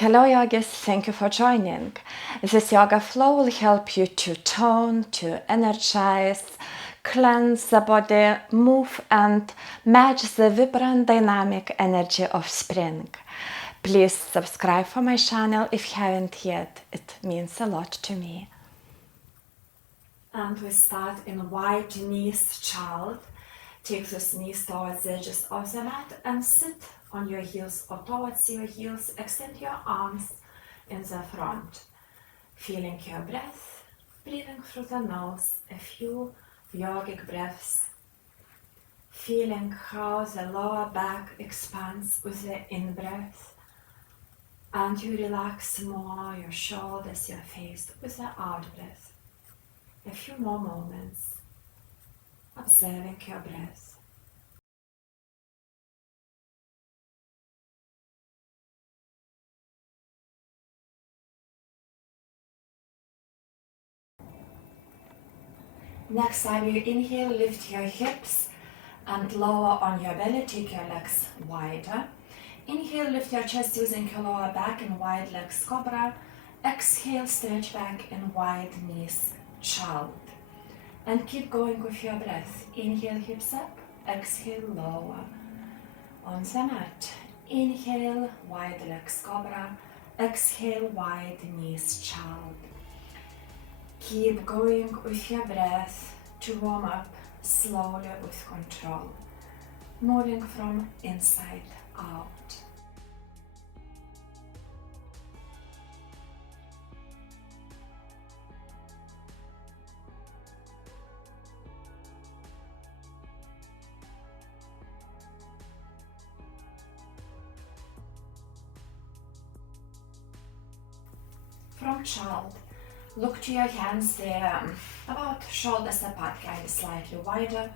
Hello yogis, thank you for joining. This yoga flow will help you to tone, to energize, cleanse the body, move and match the vibrant dynamic energy of spring. Please subscribe for my channel if you haven't yet, it means a lot to me. And we start in wide knees child. Take those knees towards the edges of the mat and sit on your heels or towards your heels. Extend your arms in the front. Feeling your breath, breathing through the nose, a few yogic breaths. Feeling how the lower back expands with the in-breath. And you relax more your shoulders, your face with the out-breath. A few more moments. Observing your breath. Next time you inhale, lift your hips and lower on your belly, take your legs wider. Inhale, lift your chest using your lower back in wide legs cobra. Exhale, stretch back in wide knees child. And keep going with your breath. Inhale, hips up. Exhale, lower on the mat. Inhale, wide legs cobra. Exhale, wide knees child. Keep going with your breath to warm up slowly with control, moving from inside out. From child, look to your hands, they're about shoulders apart, kind of slightly wider.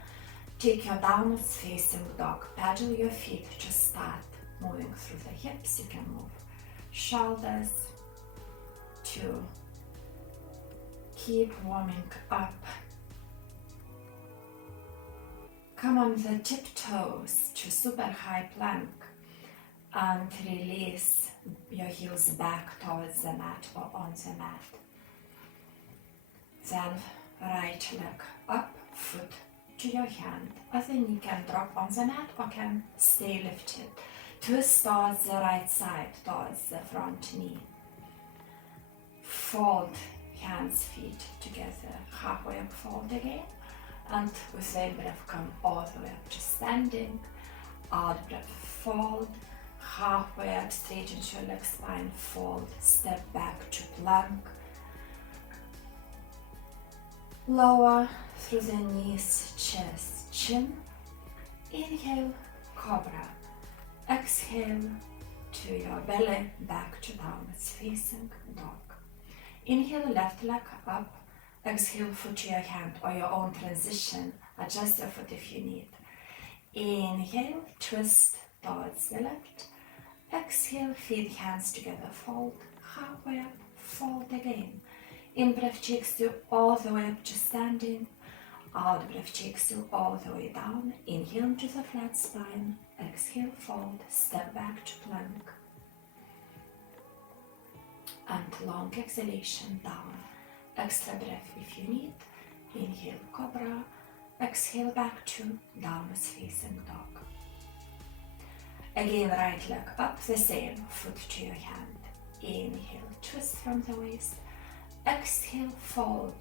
Take your downwards facing dog. Paddle your feet to start moving through the hips. You can move shoulders to keep warming up. Come on the tiptoes to super high plank and release your heels back towards the mat or on the mat. Then right leg up, foot to your hand, or the knee can drop on the mat or can stay lifted. Twist towards the right side, towards the front knee. Fold hands, feet together, halfway up, fold again. And with the in-breath, come all the way up to standing. Out-breath, fold. Halfway up, straighten your leg spine, fold. Step back to plank. Lower through the knees, chest, chin. Inhale, cobra. Exhale to your belly, back to downwards facing dog. Inhale, left leg up. Exhale, foot to your hand or your own transition. Adjust your foot if you need. Inhale, twist towards the left. Exhale, feet, hands together, fold. Halfway up, fold again. In-breath takes you all the way up to standing. Out-breath takes you all the way down. Inhale to the flat spine. Exhale, fold. Step back to plank. And long exhalation down. Extra breath if you need. Inhale, cobra. Exhale, back to downwards facing dog. Again, right leg up, the same. Foot to your hand. Inhale, twist from the waist. Exhale, fold.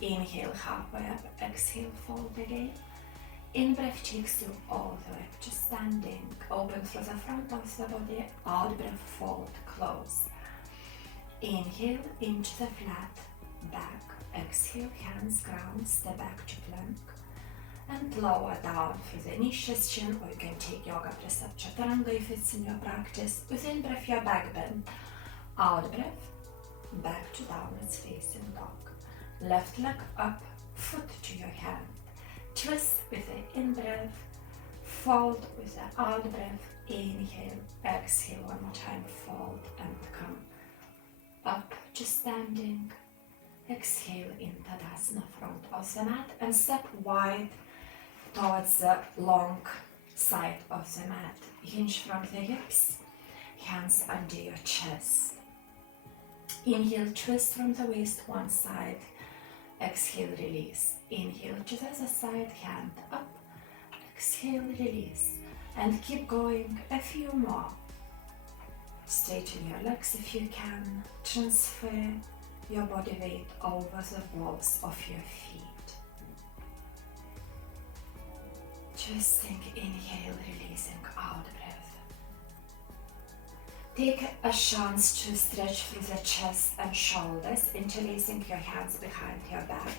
Inhale, halfway up. Exhale, fold again. In-breath takes you all the way up to standing. Open through the front of the body. Out-breath, fold, close. Inhale into the flat back. Exhale, hands ground, step back to plank. And lower down through the knees, chin, or you can take Yoga Breath up Chaturanga if it's in your practice. With in-breath, your back bend. Out-breath, back to downwards facing dog. Left leg up, foot to your hand. Twist with the in-breath, fold with the out-breath. Inhale, exhale one more time, fold and come up to standing. Exhale in Tadasana, front of the mat, and step wide towards the long side of the mat. Hinge from the hips. hands under your chest. Inhale, twist from the waist one side. Exhale, release. Inhale to the other side, hand up. Exhale, release. And keep going a few more. Straighten your legs if you can. Transfer your body weight over the balls of your feet. Twisting, inhale, releasing, out breath. Take a chance to stretch through the chest and shoulders, interlacing your hands behind your back.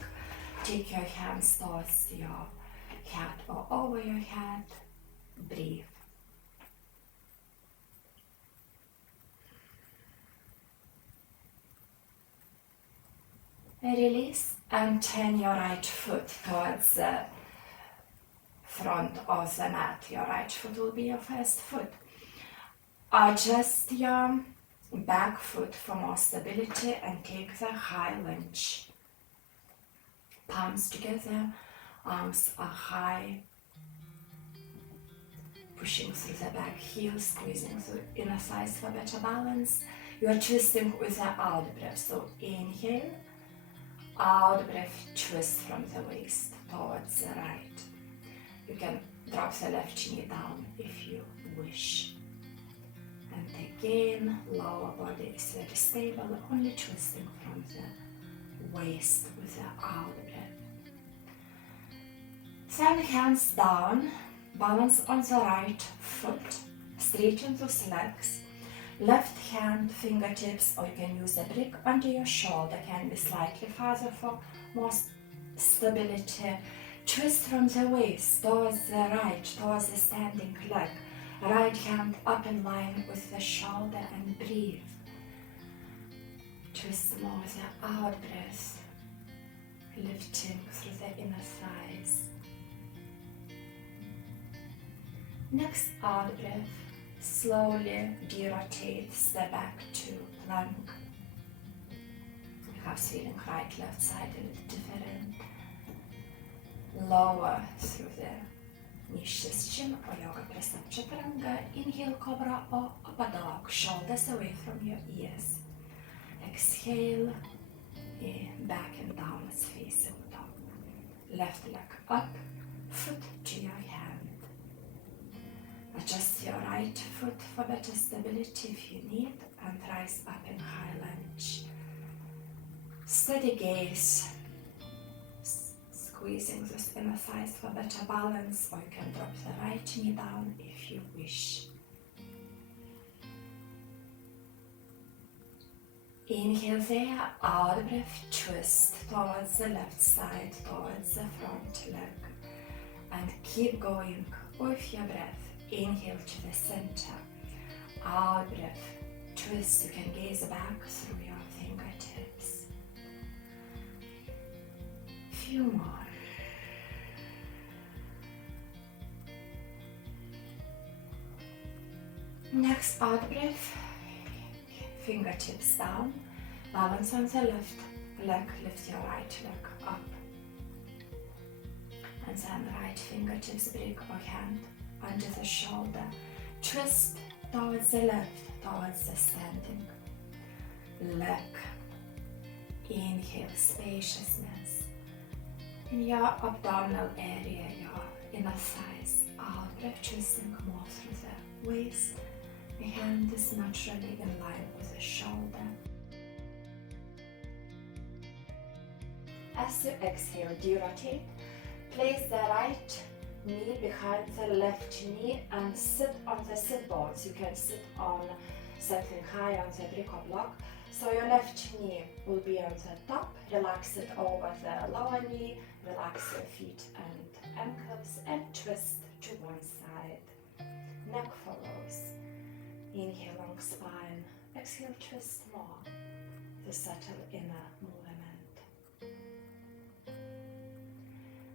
Take your hands towards your head or over your head. Breathe. Release and turn your right foot towards the front of the mat. Your right foot will be your first foot. Adjust your back foot for more stability and take the high lunge. Palms together, arms are high. Pushing through the back heel, squeezing through inner thighs for better balance. You are twisting with the out breath. So inhale, out breath, twist from the waist towards the right. You can drop the left knee down if you wish. And again, lower body is very stable, only twisting from the waist with the out breath. Send hands down, balance on the right foot, straighten those legs. Left hand, fingertips, or you can use a brick under your shoulder, can be slightly farther for more stability. Twist from the waist towards the right, towards the standing leg. Right hand up in line with the shoulder and breathe. Twist more with the out breath, lifting through the inner thighs. Next out breath, slowly derotate, step back to plank. Perhaps feeling right, left side a little different. Lower through the niches, chin or yoga press up chaturanga. Inhale, cobra or upper dog, shoulders away from your ears. Exhale, back and downwards facing dog. Left leg up, foot to your hand. Adjust your right foot for better stability if you need, and rise up in high lunge. Steady gaze, squeezing those inner thighs for better balance, or you can drop the right knee down if you wish. Inhale there, out breath, twist towards the left side, towards the front leg, and keep going with your breath. Inhale to the center, out breath, twist. You can gaze back through your fingertips. Few more. Next out breath, fingertips down, balance on the left leg, lift your right leg up. And then right fingertips, break or hand under the shoulder, twist towards the left, towards the standing leg. Inhale, spaciousness in your abdominal area, your inner thighs. Out breath, twisting more through the waist. The hand is naturally in line with the shoulder. As you exhale, derotate. Place the right knee behind the left knee and sit on the sit bones. You can sit on something high on the brick or block. So your left knee will be on the top. Relax it over the lower knee. Relax your feet and ankles and twist to one side. Neck follows. Inhale, long spine. Exhale, twist more to settle inner movement.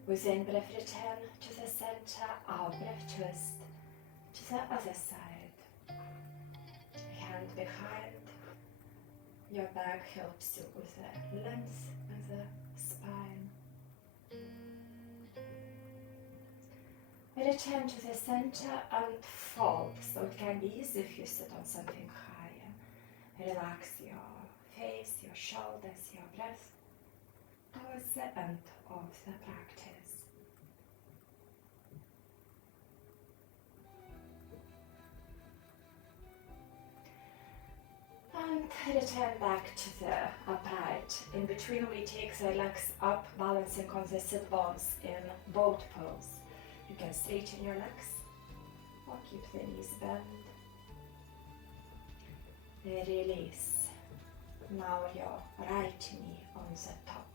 With in-breath, return to the center. Out-breath, twist to the other side. Hand behind. Your back helps you with the length of the spine. Return to the center and fold. So it can be easy if you sit on something higher. Relax your face, your shoulders, your breath towards the end of the practice. And return back to the upright. In between we take the legs up, balancing on the sit bones in boat pose. You can straighten your legs or keep the knees bent. Release. Now your right knee on the top.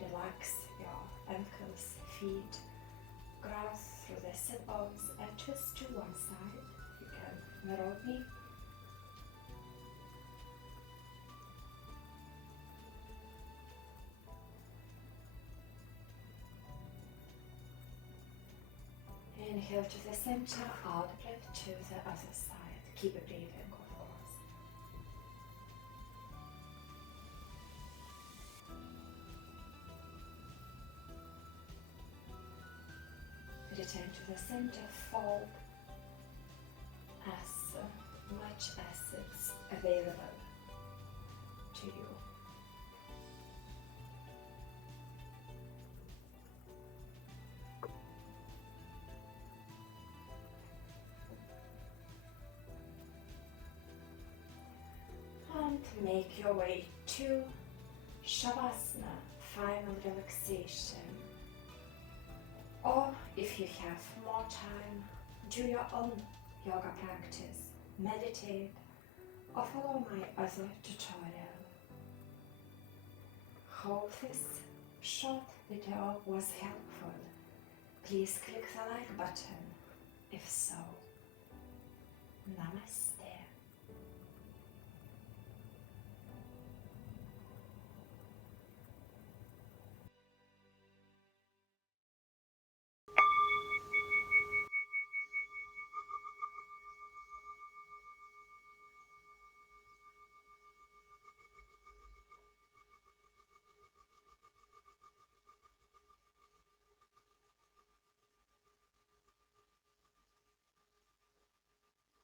Relax your ankles, feet. Ground through the sit bones and twist to one side. You can mirror me. Inhale to the center, out breath to the other side. Keep breathing, of course. Return to the center, fold as much as it's available to you. And make your way to Shavasana, final relaxation. Or if you have more time, do your own yoga practice, meditate, or follow my other tutorial. Hope this short video was helpful. Please click the like button if so. Namaste.